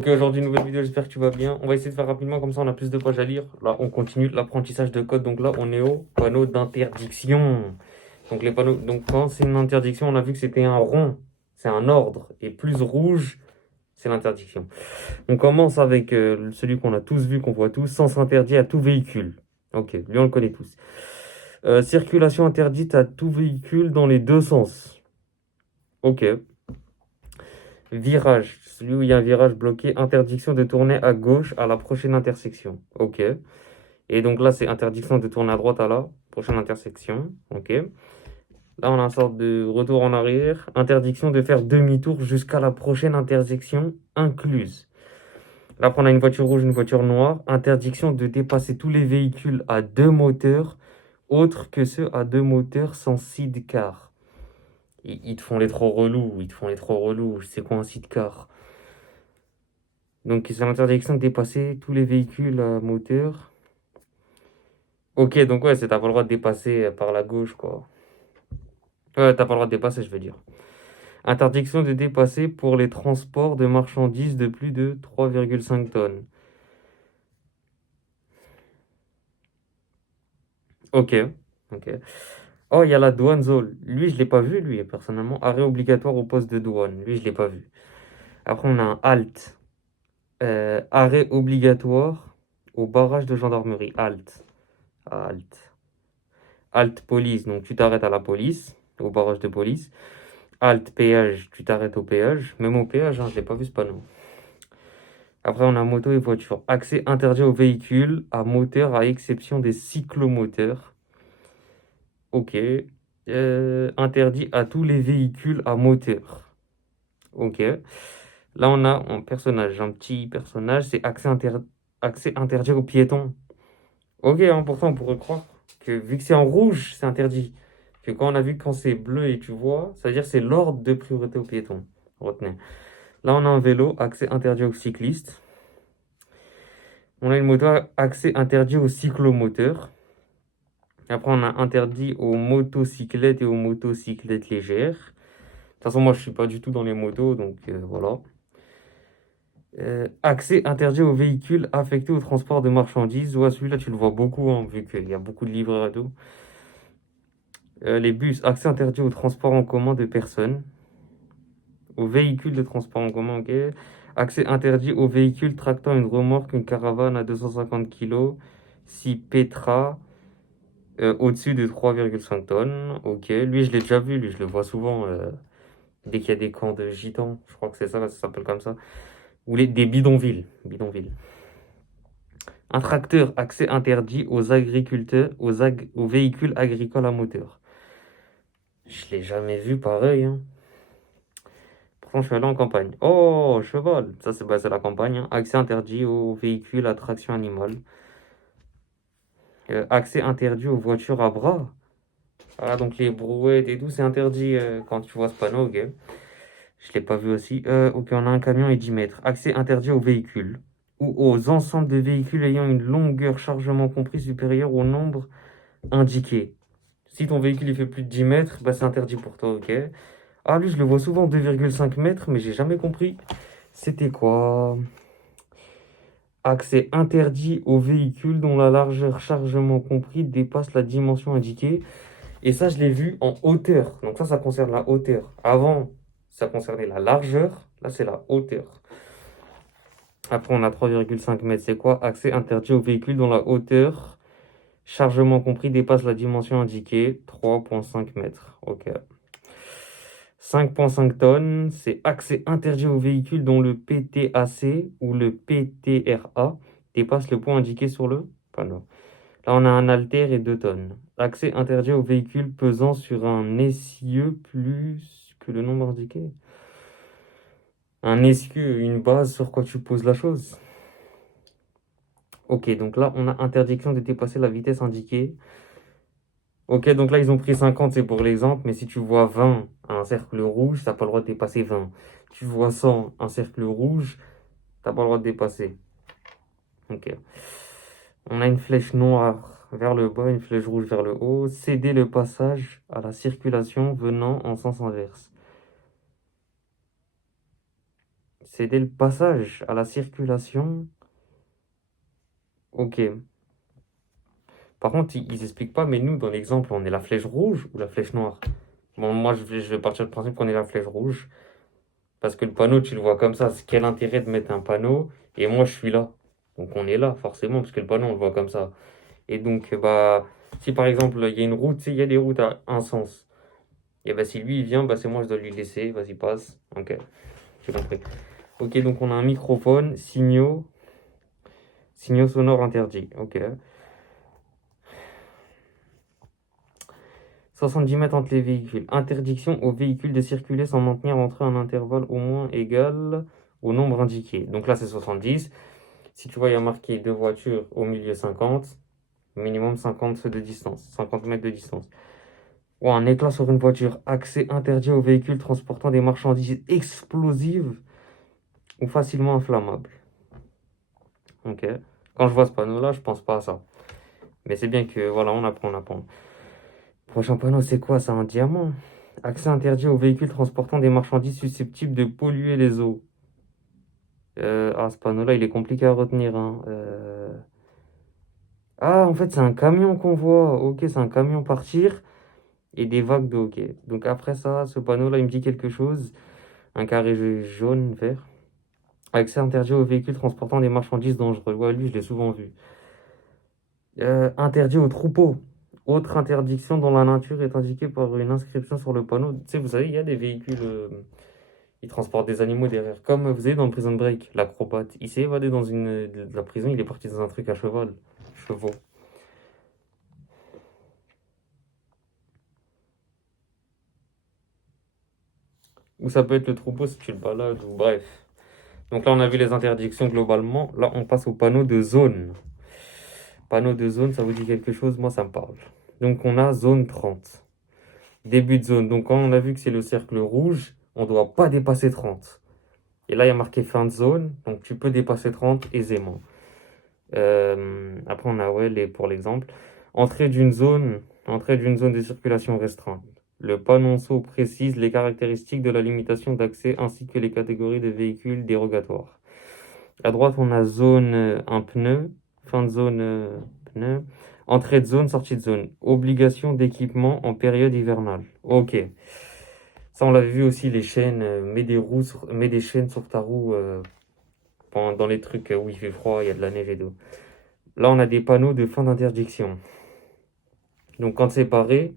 Ok, aujourd'hui, nouvelle vidéo, j'espère que tu vas bien. On va essayer de faire rapidement, comme ça on a plus de pages à lire. Là, on continue l'apprentissage de code. Donc là, on est au panneau d'interdiction. Donc les panneaux, donc quand c'est une interdiction, on a vu que c'était un rond, c'est un ordre. Et plus rouge, c'est l'interdiction. On commence avec celui qu'on a tous vu, qu'on voit tous, sens interdit à tout véhicule. Ok, lui on le connaît tous. Circulation interdite à tout véhicule dans les deux sens. Ok. Virage, celui où il y a un virage bloqué, interdiction de tourner à gauche à la prochaine intersection. Ok. Et donc là, c'est interdiction de tourner à droite à la prochaine intersection. Ok. Là, on a une sorte de retour en arrière. Interdiction de faire demi-tour jusqu'à la prochaine intersection incluse. Là, après, on a une voiture rouge, une voiture noire. Interdiction de dépasser tous les véhicules à deux moteurs, autres que ceux à deux moteurs sans sidecar. Ils te font les trop relous. Ils te font les trop relous. C'est quoi un sidecar? Donc, c'est l'interdiction de dépasser tous les véhicules à moteur. Ok, donc ouais, c'est t'as pas le droit de dépasser par la gauche, quoi. Ouais, t'as pas le droit de dépasser, je veux dire. Interdiction de dépasser pour les transports de marchandises de plus de 3,5 tonnes. Ok, ok. Oh, il y a la douane zone. Lui, je l'ai pas vu, lui, personnellement. Arrêt obligatoire au poste de douane. Lui, je l'ai pas vu. Après, on a un halt. Arrêt obligatoire au barrage de gendarmerie. Halt. Halt. Halt police, donc tu t'arrêtes à la police, au barrage de police. Halt péage, tu t'arrêtes au péage. Même au péage, hein, je l'ai pas vu ce panneau. Après, on a moto et voiture. Accès interdit aux véhicules à moteur à exception des cyclomoteurs. Ok. Interdit à tous les véhicules à moteur. Ok. Là, on a un personnage, un petit personnage, c'est accès interdit aux piétons. Ok, hein, pourtant, on pourrait croire que vu que c'est en rouge, c'est interdit. Que quand on a vu quand c'est bleu et tu vois, ça veut dire que c'est l'ordre de priorité aux piétons. Retenez. Là, on a un vélo, accès interdit aux cyclistes. On a une moto, accès interdit aux cyclomoteurs. Après, on a interdit aux motocyclettes et aux motocyclettes légères. De toute façon, moi, je suis pas du tout dans les motos, donc voilà. Accès interdit aux véhicules affectés au transport de marchandises. Ouais, celui-là, tu le vois beaucoup, hein, vu qu'il y a beaucoup de livreurs et tout. Les bus, accès interdit au transport en commun de personnes. Aux véhicules de transport en commun, ok. Accès interdit aux véhicules tractant une remorque, une caravane à 250 kg, si Petra, au-dessus de 3,5 tonnes. Ok, lui je l'ai déjà vu, lui je le vois souvent dès qu'il y a des camps de gitans, je crois que c'est ça, ça s'appelle comme ça. Ou des bidonvilles. Bidonvilles. Un tracteur, accès interdit aux agriculteurs, aux véhicules agricoles à moteur. Je l'ai jamais vu pareil, hein. Pourtant, je suis allé en campagne. Oh, cheval. Ça, c'est la campagne, hein. Accès interdit aux véhicules à traction animale. Accès interdit aux voitures à bras. Ah, donc les brouettes et tout, c'est interdit quand tu vois ce panneau, ok. Je l'ai pas vu aussi. Ok, on a un camion et 10 mètres. Accès interdit aux véhicules ou aux ensembles de véhicules ayant une longueur chargement compris supérieure au nombre indiqué. Si ton véhicule il fait plus de 10 mètres, bah, c'est interdit pour toi, ok. Ah, lui, je le vois souvent 2,5 mètres, mais j'ai jamais compris. C'était quoi? Accès interdit aux véhicules dont la largeur chargement compris dépasse la dimension indiquée. Et ça, je l'ai vu en hauteur. Donc ça concerne la hauteur. Avant, ça concernait la largeur. Là, c'est la hauteur. Après, on a 3,5 mètres. C'est quoi? Accès interdit aux véhicules dont la hauteur chargement compris dépasse la dimension indiquée. 3,5 mètres. Ok. 5,5 tonnes, c'est accès interdit aux véhicules dont le PTAC ou le PTRA dépasse le point indiqué sur le panneau. Là, on a un haltère et 2 tonnes. Accès interdit aux véhicules pesant sur un essieu plus que le nombre indiqué. Un essieu, une base sur quoi tu poses la chose. Ok, donc là, on a interdiction de dépasser la vitesse indiquée. Ok, donc là, ils ont pris 50, c'est pour l'exemple, mais si tu vois 20 à un cercle rouge, t'as pas le droit de dépasser 20. Tu vois 100, un cercle rouge, t'as pas le droit de dépasser. Ok. On a une flèche noire vers le bas, une flèche rouge vers le haut. Céder le passage à la circulation venant en sens inverse. c'est dès le passage à la circulation. Ok. Par contre, ils expliquent pas, mais nous, dans l'exemple, on est la flèche rouge ou la flèche noire? Bon, moi, je vais partir du principe qu'on est la flèche rouge. Parce que le panneau, tu le vois comme ça. C'est quel intérêt de mettre un panneau? Et moi, je suis là. Donc, on est là, forcément, parce que le panneau, on le voit comme ça. Et donc, bah, si par exemple, il y a une route, tu sais, il y a des routes à un sens. Et bah, si lui, il vient, bah, c'est moi, je dois lui laisser. Vas-y, passe. Ok, j'ai compris. Ok, donc on a un microphone, signaux sonores interdits. Ok. 70 mètres entre les véhicules. Interdiction aux véhicules de circuler sans maintenir entre eux un intervalle au moins égal au nombre indiqué. Donc là, c'est 70. Si tu vois, il y a marqué deux voitures au milieu 50, minimum 50 de distance, 50 mètres de distance. Ou un éclat sur une voiture. Accès interdit aux véhicules transportant des marchandises explosives ou facilement inflammables. Ok. Quand je vois ce panneau-là, je pense pas à ça. Mais c'est bien que, voilà, on apprend, on apprend. Prochain panneau, c'est quoi? C'est un diamant. Accès interdit aux véhicules transportant des marchandises susceptibles de polluer les eaux. Ce panneau-là, il est compliqué à retenir, hein. Ah, en fait, c'est un camion qu'on voit. Ok, c'est un camion partir et des vagues d'eau. Ok. Donc après ça, ce panneau-là, il me dit quelque chose. Un carré jaune, vert. Accès interdit aux véhicules transportant des marchandises dangereuses. Ouais, lui, je l'ai souvent vu. Interdit aux troupeaux. Autre interdiction dans la nature est indiquée par une inscription sur le panneau. Tu sais, vous savez, il y a des véhicules, ils transportent des animaux derrière. Comme vous savez dans le Prison Break, l'acrobate. Il s'est évadé dans de la prison, il est parti dans un truc à cheval. Chevaux. Ou ça peut être le troupeau si tu le balades, ou bref. Donc là, on a vu les interdictions globalement. Là, on passe au panneau de zone. Panneau de zone, ça vous dit quelque chose? Moi, ça me parle. Donc, on a zone 30. Début de zone. Donc, quand on a vu que c'est le cercle rouge, on ne doit pas dépasser 30. Et là, il y a marqué fin de zone. Donc, tu peux dépasser 30 aisément. Après, on a, ouais, pour l'exemple. Entrée d'une zone de circulation restreinte. Le panonceau précise les caractéristiques de la limitation d'accès ainsi que les catégories de véhicules dérogatoires. À droite, on a zone, un pneu, fin de zone, pneu, entrée de zone, sortie de zone. Obligation d'équipement en période hivernale. Ok. Ça, on l'avait vu aussi, les chaînes, mets des chaînes sur ta roue dans les trucs où il fait froid, il y a de la neige et tout. Là, on a des panneaux de fin d'interdiction. Donc, quand c'est paré,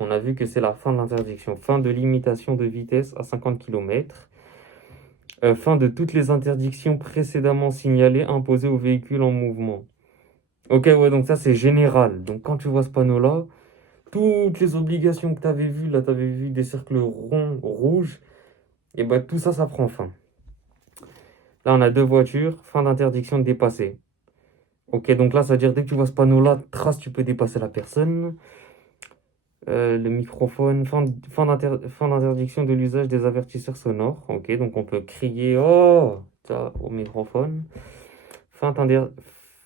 on a vu que c'est la fin de l'interdiction. Fin de limitation de vitesse à 50 km. Fin de toutes les interdictions précédemment signalées imposées aux véhicules en mouvement. Ok, ouais, donc ça c'est général. Donc quand tu vois ce panneau-là, toutes les obligations que tu avais vues, là tu avais vu des cercles ronds, rouges, et bah tout ça, ça prend fin. Là on a deux voitures, fin d'interdiction de dépasser. Ok, donc là ça veut dire dès que tu vois ce panneau-là, trace, tu peux dépasser la personne. Le microphone, fin d'interdiction de l'usage des avertisseurs sonores. Ok, donc on peut crier oh ça, au microphone. Fin d'inter-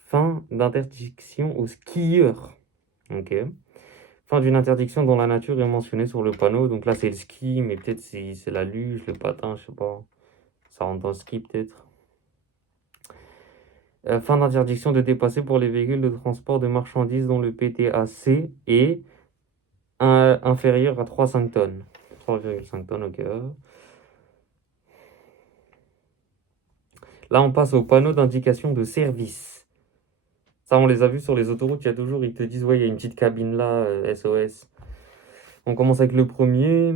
Fin d'interdiction aux skieurs. Ok. Fin d'une interdiction dont la nature est mentionnée sur le panneau. Donc là, c'est le ski, mais peut-être c'est la luge, le patin, je sais pas. Ça rentre dans le ski peut-être. Fin d'interdiction de dépasser pour les véhicules de transport de marchandises dont le PTAC est inférieur à 3,5 tonnes. 3,5 tonnes, ok. Là, on passe au panneau d'indication de service. Ça, on les a vus sur les autoroutes. Il y a toujours, ils te disent, ouais, il y a une petite cabine là, SOS. On commence avec le premier.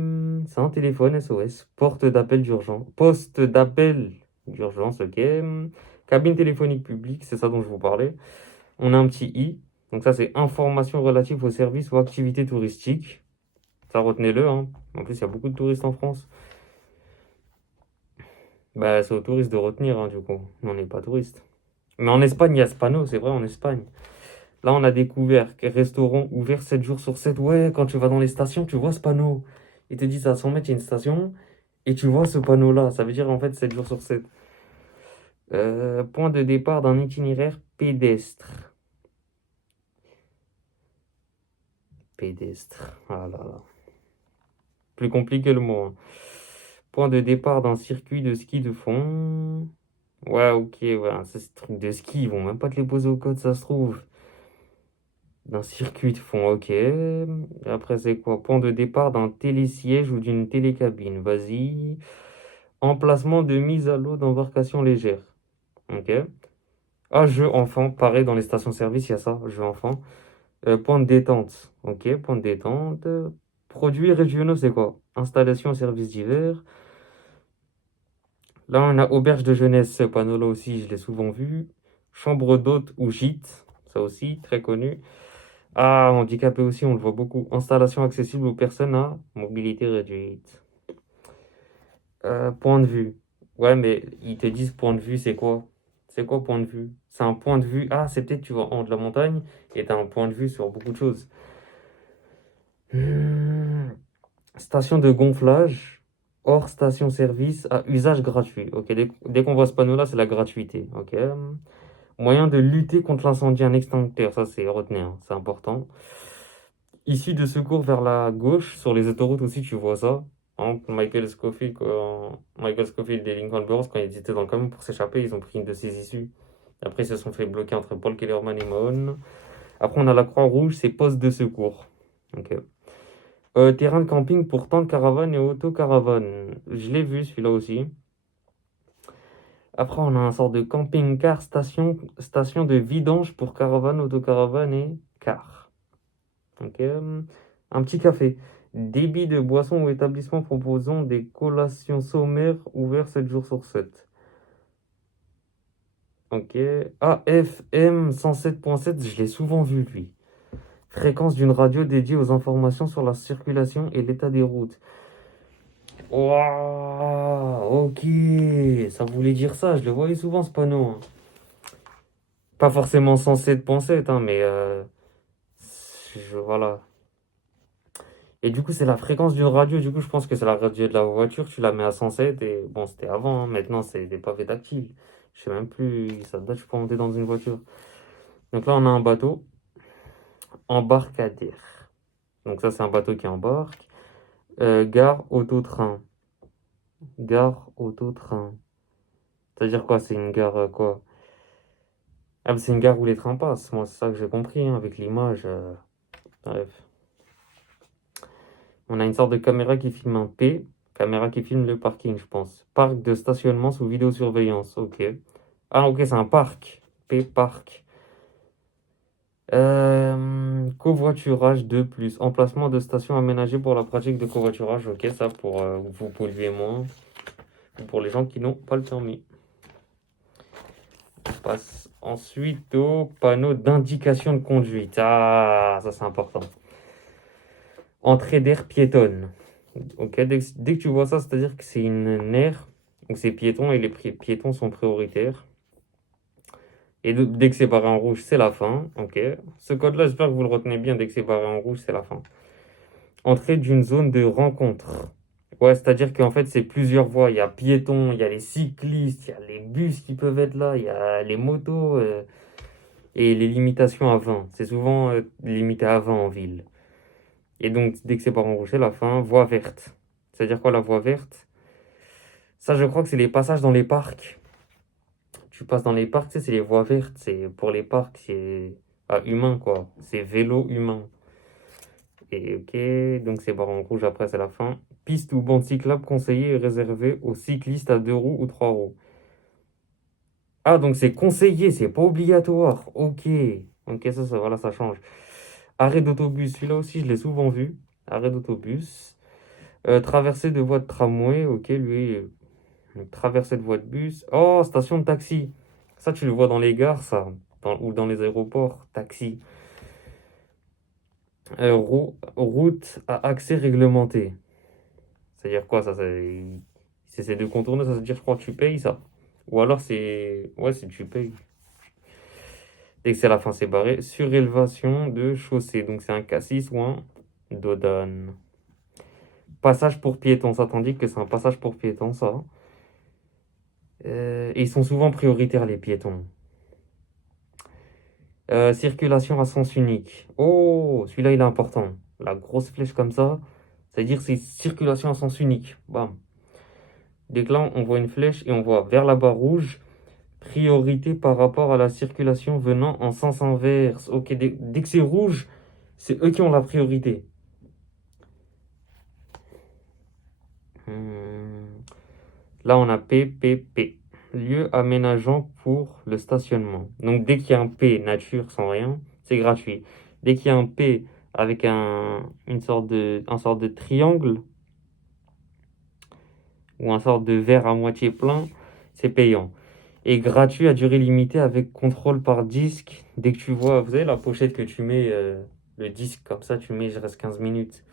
C'est un téléphone SOS. Porte d'appel d'urgence. Poste d'appel d'urgence, ok. Cabine téléphonique publique, c'est ça dont je vous parlais. On a un petit i. Donc ça, c'est information relative aux services ou activités touristiques. Ça, retenez-le, hein. En plus, il y a beaucoup de touristes en France. Bah, c'est aux touristes de retenir, hein, du coup. Nous, on n'est pas touristes. Mais en Espagne, il y a ce panneau, c'est vrai, en Espagne. Là, on a découvert que restaurant ouvert 7 jours sur 7. Ouais, quand tu vas dans les stations, tu vois ce panneau. Ils te disent à 100 mètres, il y a une station. Et tu vois ce panneau-là. Ça veut dire en fait 7 jours sur 7. Point de départ d'un itinéraire pédestre. Pédestre. Ah là là. Plus compliqué le mot, hein. Point de départ d'un circuit de ski de fond. Ouais, ok, voilà, ça c'est truc de ski, ils vont même pas te les poser au code, ça se trouve. D'un circuit de fond, ok. Après, c'est quoi? Point de départ d'un télésiège ou d'une télécabine. Vas-y. Emplacement de mise à l'eau d'embarcation légère. Ok. Ah, jeu enfant. Pareil, dans les stations-service, il y a ça. Jeu enfant. Point de détente. Ok, point de détente. Produits régionaux, c'est quoi? Installation, service divers. Là, on a auberge de jeunesse. Ce panneau-là aussi, je l'ai souvent vu. Chambre d'hôte ou gîte. Ça aussi, très connu. Ah, handicapé aussi, on le voit beaucoup. Installation accessible aux personnes à mobilité réduite. Point de vue. Ouais, mais ils te disent point de vue, c'est quoi? C'est quoi point de vue? C'est un point de vue. Ah, c'est peut-être tu vas en haut de la montagne et tu as un point de vue sur beaucoup de choses. Hmm. Station de gonflage, hors station-service, à usage gratuit. Ok, dès qu'on voit ce panneau-là, c'est la gratuité. Ok. Moyen de lutter contre l'incendie, un extincteur. Ça, c'est retenir, hein, c'est important. Issue de secours vers la gauche, sur les autoroutes aussi, tu vois ça. Par exemple, Michael Scofield et Lincoln Burrows, quand ils étaient dans le camion pour s'échapper, ils ont pris une de ces issues. Après, ils se sont fait bloquer entre Paul Kellerman et Mahone. Après, on a la Croix-Rouge, c'est poste de secours. Ok. Terrain de camping pour tente caravane et autocaravane. Je l'ai vu celui-là aussi. Après, on a un sort de camping-car station de vidange pour caravane, autocaravane et car. Ok. Un petit café. Débit de boissons ou établissement proposant des collations sommaires ouverts 7 jours sur 7. Ok. AFM 107.7, je l'ai souvent vu lui. Fréquence d'une radio dédiée aux informations sur la circulation et l'état des routes. Waouh, ok, ça voulait dire ça, je le voyais souvent ce panneau, hein. Pas forcément 107.7, hein, mais voilà. Et du coup, c'est la fréquence d'une radio, du coup, je pense que c'est la radio de la voiture, tu la mets à 107, et bon, c'était avant, hein, maintenant, c'est des pavés tactiles. Je sais même plus, ça date, je peux monter dans une voiture. Donc là, on a un bateau, embarcadère. Donc ça, c'est un bateau qui embarque. Gare, auto-train. Gare, auto-train. C'est-à-dire quoi? C'est une gare quoi? Ah, bah, c'est une gare où les trains passent. Moi, c'est ça que j'ai compris hein, avec l'image. Bref. On a une sorte de caméra qui filme un P. Caméra qui filme le parking, je pense. Parc de stationnement sous vidéosurveillance. Ok. Ah, ok, c'est un parc. P, parc. Covoiturage 2+. Emplacement de station aménagée pour la pratique de covoiturage. Ok, ça pour vous polluer moins. Ou pour les gens qui n'ont pas le permis. On passe ensuite au panneau d'indication de conduite. Ah, ça c'est important. Entrée d'air piétonne. Ok, dès que tu vois ça, c'est-à-dire que c'est une aire où c'est piéton et les piétons sont prioritaires. Et dès que c'est barré en rouge, c'est la fin. Ok. Ce code-là, j'espère que vous le retenez bien. Dès que c'est barré en rouge, c'est la fin. Entrée d'une zone de rencontre. Ouais, c'est-à-dire qu'en fait, c'est plusieurs voies. Il y a piétons, il y a les cyclistes, il y a les bus qui peuvent être là, il y a les motos. Et les limitations à 20. C'est souvent limité à 20 en ville. Et donc, dès que c'est pas en rouge, c'est la fin. Voie verte. C'est-à-dire quoi la voie verte? Ça, je crois que c'est les passages dans les parcs. Tu passes dans les parcs, tu sais, c'est les voies vertes. C'est pour les parcs, c'est humain, quoi. C'est vélo humain. Et ok, donc c'est barre en rouge, après c'est la fin. Piste ou bande cyclable conseillée et réservée aux cyclistes à 2 roues ou 3 roues. Ah, donc c'est conseillé, c'est pas obligatoire. Ok. Ok, ça, voilà, ça change. Arrêt d'autobus, celui-là aussi, je l'ai souvent vu. Arrêt d'autobus. Traversée de voie de tramway, ok, lui, traversée de voie de bus. Oh, station de taxi. Ça, tu le vois dans les gares, ça. Ou dans les aéroports, taxi. Route à accès réglementé. C'est-à-dire quoi, ça? C'est de contourner, ça veut dire, je crois, que tu payes, ça. Ou alors, c'est. Ouais, c'est tu payes. Dès que c'est la fin, c'est barré. Surélévation de chaussée. Donc, c'est un cassis ou un dodane. Passage pour piétons, ça t'indique que c'est un passage pour piétons, ça. Et ils sont souvent prioritaires, les piétons. Circulation à sens unique. Oh, celui-là, il est important. La grosse flèche comme ça, c'est-à-dire c'est circulation à sens unique. Bam. Dès que là, on voit une flèche et on voit vers la barre rouge, priorité par rapport à la circulation venant en sens inverse. Ok, dès que c'est rouge, c'est eux qui ont la priorité. Là, on a PPP. Lieu aménageant pour le stationnement. Donc, dès qu'il y a un P nature sans rien, c'est gratuit. Dès qu'il y a un P avec une sorte de triangle ou un sorte de verre à moitié plein, c'est payant. Et gratuit à durée limitée avec contrôle par disque. Dès que tu vois, vous savez, la pochette que tu mets, le disque comme ça, tu mets, je reste 15 minutes.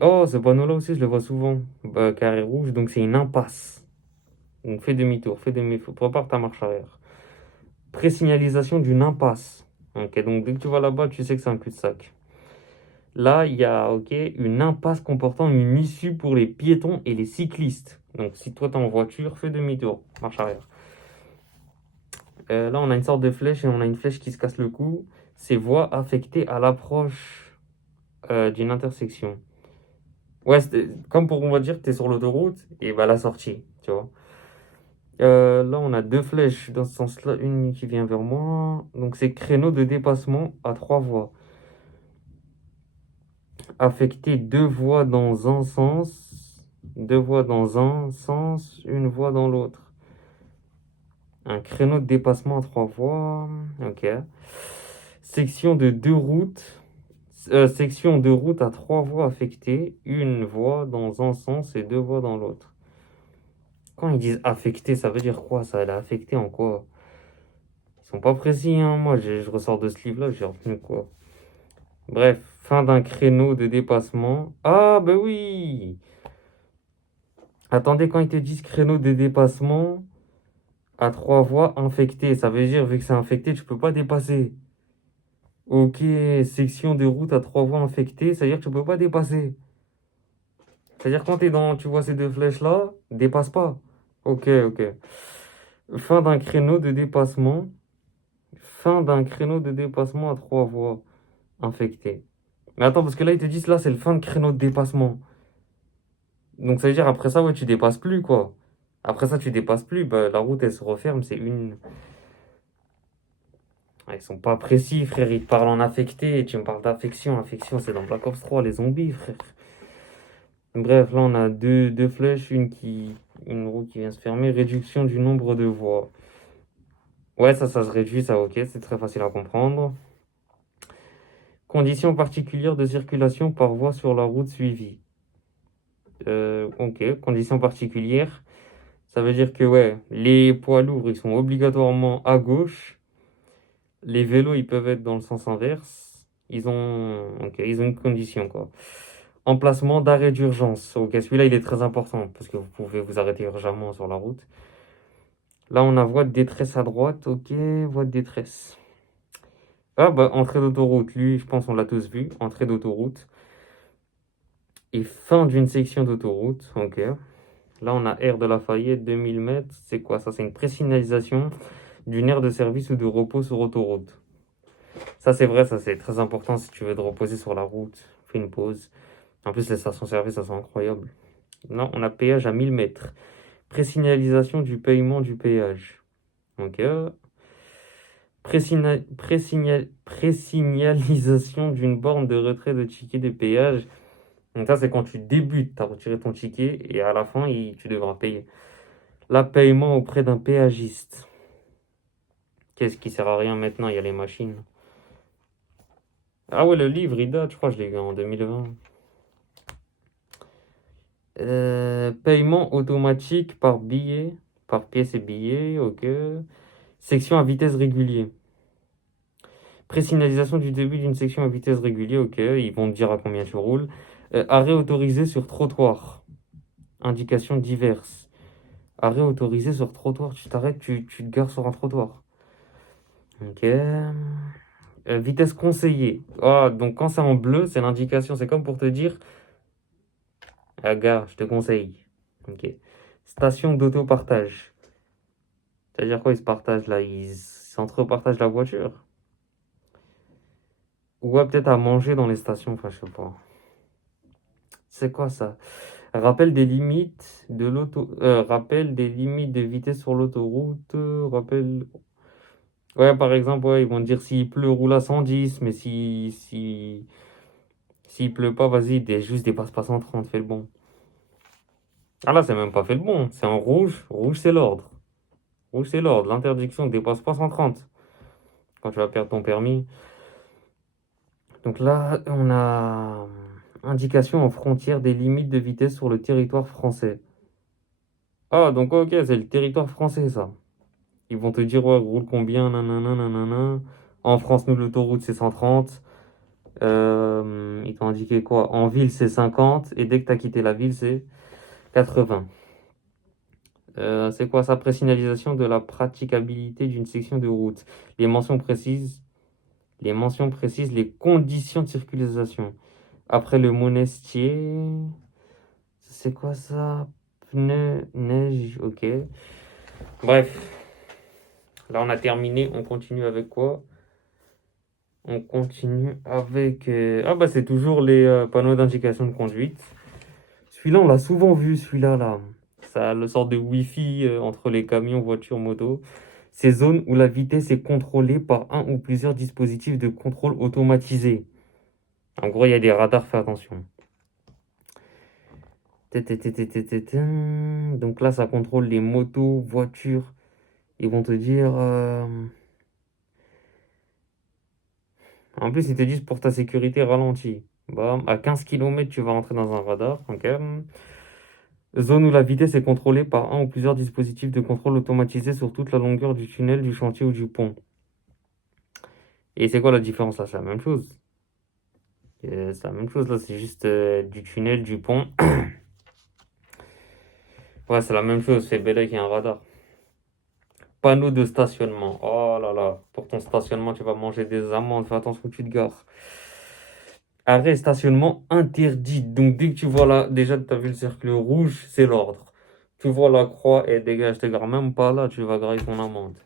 Oh, ce panneau-là aussi, je le vois souvent. Bah, carré rouge, donc c'est une impasse. Donc fais demi-tour, prépare ta marche arrière. Présignalisation d'une impasse. Ok, donc dès que tu vas là-bas, tu sais que c'est un cul-de-sac. Là, il y a une impasse comportant une issue pour les piétons et les cyclistes. Donc si toi t'es en voiture, fais demi-tour, marche arrière. Là, on a une sorte de flèche et on a une flèche qui se casse le cou. C'est voie affectée à l'approche d'une intersection. Ouais, comme pour on va dire que tu es sur l'autoroute et bah la sortie, tu vois. Là, on a deux flèches dans ce sens-là, une qui vient vers moi. Donc, c'est créneau de dépassement à trois voies. Affecter deux voies dans un sens, deux voies dans un sens, une voie dans l'autre. Un créneau de dépassement à trois voies. Ok. Section de deux routes. Section de route à trois voies affectées, une voie dans un sens et deux voies dans l'autre. Quand ils disent affecté, ça veut dire quoi ça? Elle est affectée en quoi? Ils sont pas précis, hein. Moi, je ressors de ce livre-là, j'ai retenu quoi. Bref, fin d'un créneau de dépassement. Ah, ben oui! Attendez, quand ils te disent créneau de dépassement à trois voies infectées, ça veut dire, vu que c'est infecté, tu peux pas dépasser. Ok, section de route à trois voies infectées, ça veut dire que tu peux pas dépasser. C'est-à-dire quand tu vois ces deux flèches-là, dépasse pas. Ok, ok. Fin d'un créneau de dépassement. Fin d'un créneau de dépassement à trois voies infectées. Mais attends, parce que là, ils te disent, là, c'est le fin de créneau de dépassement. Donc ça veut dire, après ça, ouais, tu dépasses plus, quoi. Après ça, tu dépasses plus, bah, la route, elle se referme, c'est une... Ah, ils sont pas précis, frère, ils te parlent en affecté, et tu me parles d'affection. Affection, c'est dans Black Ops 3, les zombies, frère. Bref, là, on a deux flèches, une roue qui vient se fermer, réduction du nombre de voies. Ouais, ça se réduit, ça, ok, c'est très facile à comprendre. Conditions particulières de circulation par voie sur la route suivie. Ok, conditions particulières. Ça veut dire que, ouais, les poids lourds, ils sont obligatoirement à gauche. Les vélos, ils peuvent être dans le sens inverse. Ils ont une condition, quoi. Emplacement d'arrêt d'urgence. Ok, celui-là, il est très important parce que vous pouvez vous arrêter urgemment sur la route. Là, on a voie de détresse à droite. Ok, voie de détresse. Ah, bah, entrée d'autoroute. Lui, je pense on l'a tous vu. Entrée d'autoroute. Et fin d'une section d'autoroute. Ok. Là, on a aire de Lafayette, 2000 mètres. C'est quoi ça? C'est une présignalisation d'une aire de service ou de repos sur autoroute. Ça, c'est vrai, ça, c'est très important si tu veux te reposer sur la route. Fais une pause. En plus, les stations-service, ça, c'est incroyable. Là, on a péage à 1000 mètres. Présignalisation du paiement du péage. Ok. Présignalisation d'une borne de retrait de ticket de péage. Donc ça, c'est quand tu débutes, tu as retiré ton ticket et à la fin, tu devras payer. Là, paiement auprès d'un péagiste. Qu'est-ce qui sert à rien maintenant? Il y a les machines. Ah ouais, le livre, il date, je crois que je l'ai eu en 2020. Paiement automatique par billet, par pièce et billet, ok. Section à vitesse régulier. Présignalisation du début d'une section à vitesse régulier, ok. Ils vont te dire à combien tu roules. Arrêt autorisé sur trottoir. Indications diverses. Arrêt autorisé sur trottoir. Tu t'arrêtes, tu te gares sur un trottoir. Ok. Vitesse conseillée. Ah, donc quand c'est en bleu, c'est l'indication. C'est comme pour te dire, ah, gare, je te conseille. Ok. Station d'autopartage. C'est-à-dire quoi, ils se partagent là? Ils s'entrepartagent la voiture? Ou ouais, peut-être à manger dans les stations, enfin, je sais pas. C'est quoi ça? Rappel des limites de vitesse sur l'autoroute. Rappel. Ouais, par exemple, ouais, ils vont te dire s'il pleut, roule à 110, mais s'il pleut pas, vas-y, juste dépasse pas 130, fais le bon. Ah là, c'est même pas fait le bon, c'est en rouge. Rouge, c'est l'ordre. Rouge, c'est l'ordre. L'interdiction dépasse pas 130 quand tu vas perdre ton permis. Donc là, on a indication en frontière des limites de vitesse sur le territoire français. Ah, donc ok, c'est le territoire français, ça. Ils vont te dire, ouais, roule combien, nanana, nanana. En France, nous, l'autoroute, c'est 130. Ils t'ont indiqué quoi? En ville, c'est 50. Et dès que tu as quitté la ville, c'est 80. C'est quoi ça? Présignalisation de la praticabilité d'une section de route. Les mentions précisent, les mentions précisent les conditions de circulation. Après le monestier, c'est quoi ça? Pneu, neige, ok. Bref, là on a terminé. On continue avec quoi? On continue avec... Ah bah c'est toujours les panneaux d'indication de conduite. Celui-là, on l'a souvent vu, celui-là, là. Ça a le sort de Wi-Fi entre les camions, voitures, motos. Ces zones où la vitesse est contrôlée par un ou plusieurs dispositifs de contrôle automatisés. En gros, il y a des radars, fais attention. Donc là, ça contrôle les motos, voitures. Ils vont te dire... En plus, ils te disent pour ta sécurité ralentie. Bam, à 15 km, tu vas rentrer dans un radar. Ok. Zone où la vitesse est contrôlée par un ou plusieurs dispositifs de contrôle automatisés sur toute la longueur du tunnel, du chantier ou du pont. Et c'est quoi la différence là? C'est la même chose. C'est la même chose là, c'est juste du tunnel, du pont. Ouais, c'est la même chose, c'est bel qu'il y a un radar. Panneau de stationnement. Oh là là, pour ton stationnement, tu vas manger des amendes, fais attention où tu te gares. Arrêt stationnement interdit. Donc dès que tu vois là, déjà tu as vu le cercle rouge, c'est l'ordre. Tu vois la croix et dégage, te gare même pas là, tu vas grailler ton amende.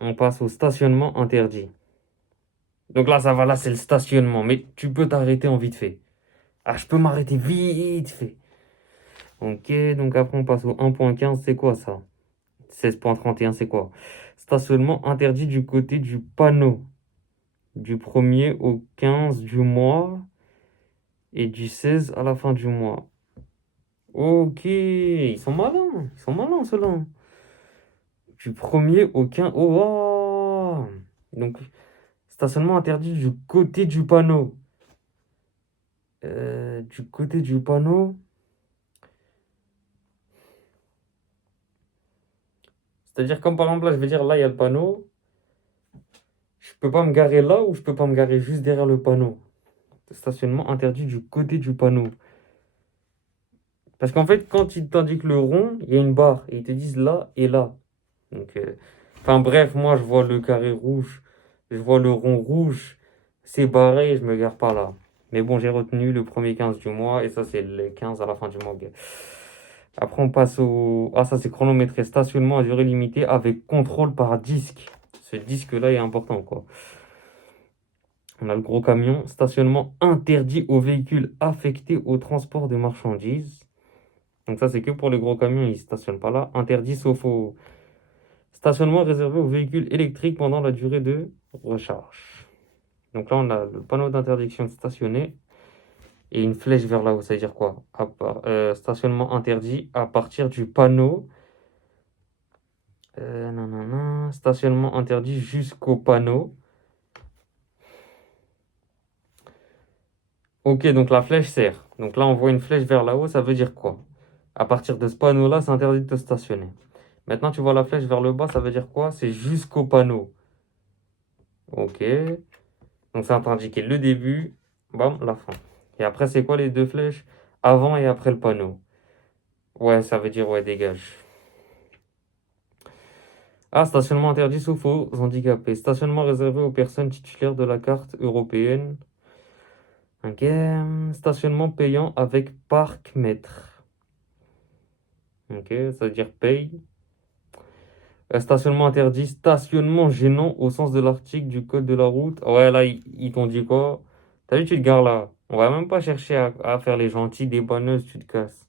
On passe au stationnement interdit. Donc là, ça va, là, c'est le stationnement. Mais tu peux t'arrêter en vite fait. Ah, je peux m'arrêter vite fait. Ok, donc après, on passe au 1.15. C'est quoi ça? 16.31, c'est quoi? Stationnement interdit du côté du panneau. Du 1er au 15 du mois. Et du 16 à la fin du mois. Ok, ils sont malins. Ils sont malins, ceux-là. Du 1er au 15... Oh, wow. Donc, stationnement interdit du côté du panneau. Du côté du panneau. C'est-à-dire, comme par exemple, là, je vais dire, là, il y a le panneau. Je peux pas me garer là ou je peux pas me garer juste derrière le panneau. Stationnement interdit du côté du panneau. Parce qu'en fait, quand ils t'indiquent le rond, il y a une barre. Et ils te disent là et là. Donc, enfin bref, moi, je vois le carré rouge. Je vois le rond rouge. C'est barré, je me gare pas là. Mais bon, j'ai retenu le premier 15 du mois. Et ça, c'est le 15 à la fin du mois. Après, on passe au... Ah, ça, c'est chronométré. Stationnement à durée limitée avec contrôle par disque. Ce disque-là est important, quoi. On a le gros camion. Stationnement interdit aux véhicules affectés au transport de marchandises. Donc ça, c'est que pour les gros camions, ils ne stationnent pas là. Interdit sauf au stationnement réservé aux véhicules électriques pendant la durée de recharge. Donc là, on a le panneau d'interdiction de stationner et une flèche vers là-haut. Ça veut dire quoi? Stationnement interdit à partir du panneau. Nanana, stationnement interdit jusqu'au panneau. Ok, donc la flèche sert. Donc là, on voit une flèche vers là-haut, ça veut dire quoi? À partir de ce panneau-là, c'est interdit de te stationner. Maintenant, tu vois la flèche vers le bas, ça veut dire quoi? C'est jusqu'au panneau. Ok. Donc ça va indiquer le début, bam, la fin. Et après, c'est quoi les deux flèches? Avant et après le panneau. Ouais, ça veut dire, ouais, dégage. Ah, stationnement interdit sauf aux handicapés. Stationnement réservé aux personnes titulaires de la carte européenne. Ok. Stationnement payant avec parc-mètre. Ok, ça veut dire paye. Stationnement interdit, stationnement gênant au sens de l'article du code de la route. Ouais, là, ils t'ont dit quoi? T'as vu, tu te gares là. On va même pas chercher à faire les gentils, débanneuses, tu te casses.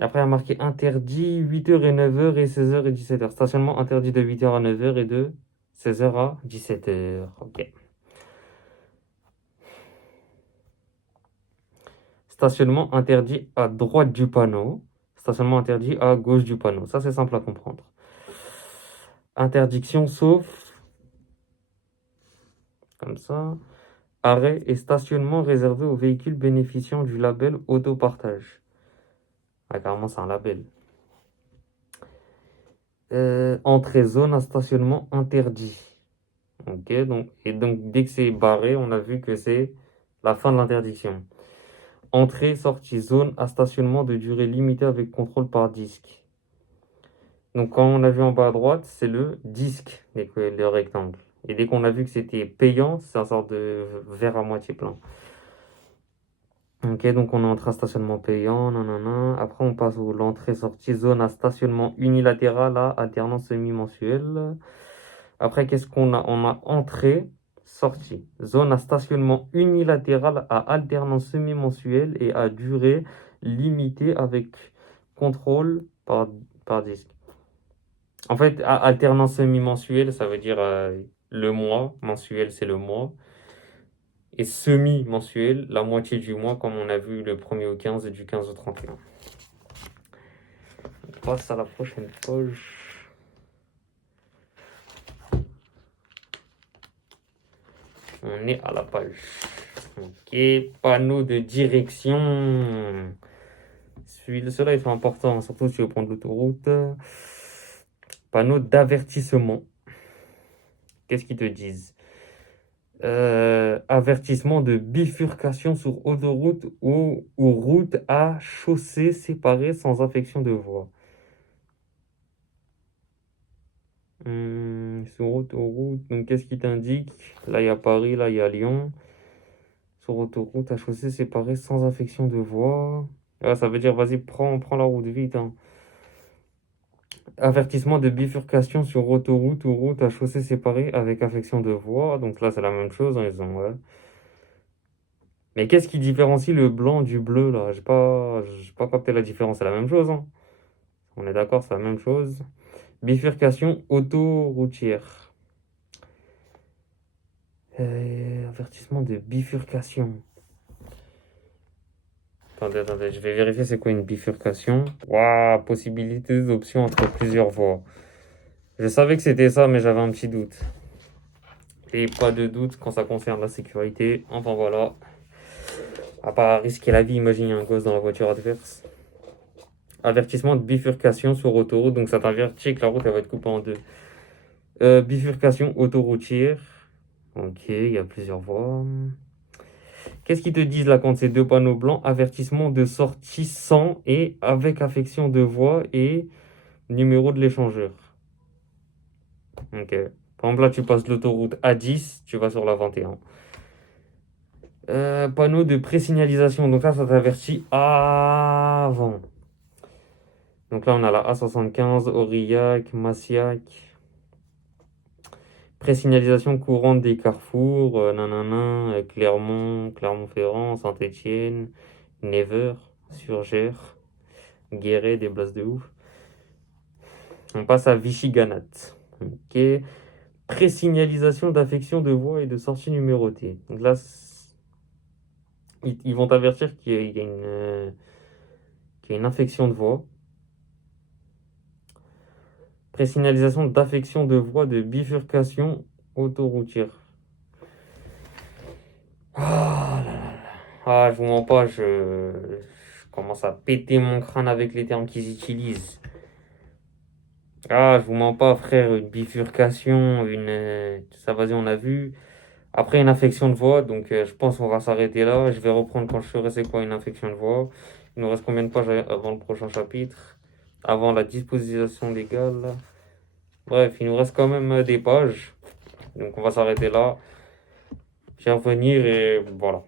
Après, il y a marqué interdit 8h et 9h et 16h et 17h. Stationnement interdit de 8h à 9h et de 16h à 17h. Ok. Stationnement interdit à droite du panneau. Stationnement interdit à gauche du panneau. Ça, c'est simple à comprendre. Interdiction sauf, comme ça, arrêt et stationnement réservé aux véhicules bénéficiant du label autopartage. Ah, carrément, c'est un label. Entrée zone à stationnement interdit. Ok, donc dès que c'est barré, on a vu que c'est la fin de l'interdiction. Entrée, sortie, zone à stationnement de durée limitée avec contrôle par disque. Donc quand on a vu en bas à droite, c'est le disque, le rectangle. Et dès qu'on a vu que c'était payant, c'est un sorte de verre à moitié plein. Ok, donc on est entrée à stationnement payant, nanana. Après on passe au l'entrée-sortie, zone à stationnement unilatéral à alternance semi-mensuelle. Après, qu'est-ce qu'on a? On a entrée, sortie. Zone à stationnement unilatéral à alternance semi-mensuelle et à durée limitée avec contrôle par disque. En fait, alternance semi-mensuelle, ça veut dire le mois. Mensuel, c'est le mois. Et semi-mensuel, la moitié du mois, comme on a vu le 1er au 15 et du 15 au 31. On passe à la prochaine page. On est à la page. Ok, panneau de direction. Ceux-là, ils sont importants, surtout si tu veux prendre l'autoroute. Panneau d'avertissement. Qu'est-ce qu'ils te disent? Avertissement de bifurcation sur autoroute ou route à chaussée séparée sans affection de voie. Sur autoroute, donc qu'est-ce qui t'indique? Là, il y a Paris, là, il y a Lyon. Sur autoroute à chaussée séparée sans affection de voie. Ah, ça veut dire, vas-y, prends la route vite, hein. Avertissement de bifurcation sur autoroute ou route à chaussée séparée avec affection de voie. Donc là, c'est la même chose, hein, ils ont, ouais. Mais qu'est-ce qui différencie le blanc du bleu, là? J'ai pas capté la différence, c'est la même chose, hein. On est d'accord, c'est la même chose. Bifurcation autoroutière. Avertissement de bifurcation. Attendez, je vais vérifier c'est quoi une bifurcation. Waouh, possibilité d'option entre plusieurs voies. Je savais que c'était ça, mais j'avais un petit doute. Et pas de doute quand ça concerne la sécurité. Enfin voilà. À pas risquer la vie, imagine un gosse dans la voiture adverse. Avertissement de bifurcation sur autoroute. Donc ça t'avertit que la route elle va être coupée en deux. Bifurcation autoroutière. Ok, il y a plusieurs voies. Qu'est-ce qu'ils te disent là quand c'est deux panneaux blancs? Avertissement de sortie sans et avec affection de voie et numéro de l'échangeur. Ok. Par exemple, là, tu passes l'autoroute A10, tu vas sur la 21. Panneau de présignalisation. Donc là, ça t'avertit avant. Donc là, on a la A75, Aurillac, Massiac. Présignalisation courante des carrefours, Clermont, Clermont-Ferrand, Saint-Étienne, Nevers, Surgères, Guéret, des places de ouf. On passe à Vichy-Ganat. Ok. Présignalisation d'affection de voie et de sortie numérotée. Donc là, ils vont t'avertir qu'il y a une infection de voie. Présignalisation d'affection de voie de bifurcation autoroutière. Ah là là là. Ah, je vous mens pas, je commence à péter mon crâne avec les termes qu'ils utilisent. Ah, je vous mens pas, frère, une bifurcation, ça vas-y, on a vu. Après, une infection de voix, donc je pense qu'on va s'arrêter là. Je vais reprendre quand je saurai c'est quoi une infection de voix. Il nous reste combien de pages avant le prochain chapitre? Avant la disposition légale, là. Bref, il nous reste quand même des pages. Donc on va s'arrêter là. Je vais revenir et voilà.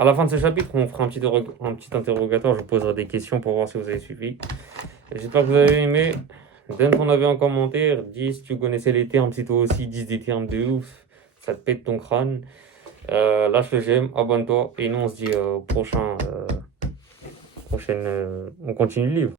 À la fin de ce chapitre, on fera un petit interrogatoire. Je vous poserai des questions pour voir si vous avez suivi. J'espère que vous avez aimé. Donne ton avis en commentaire. Dis si tu connaissais les termes, si toi aussi dis des termes de ouf. Ça te pète ton crâne. Lâche le j'aime, abonne-toi et nous on se dit au prochaine, on continue le livre.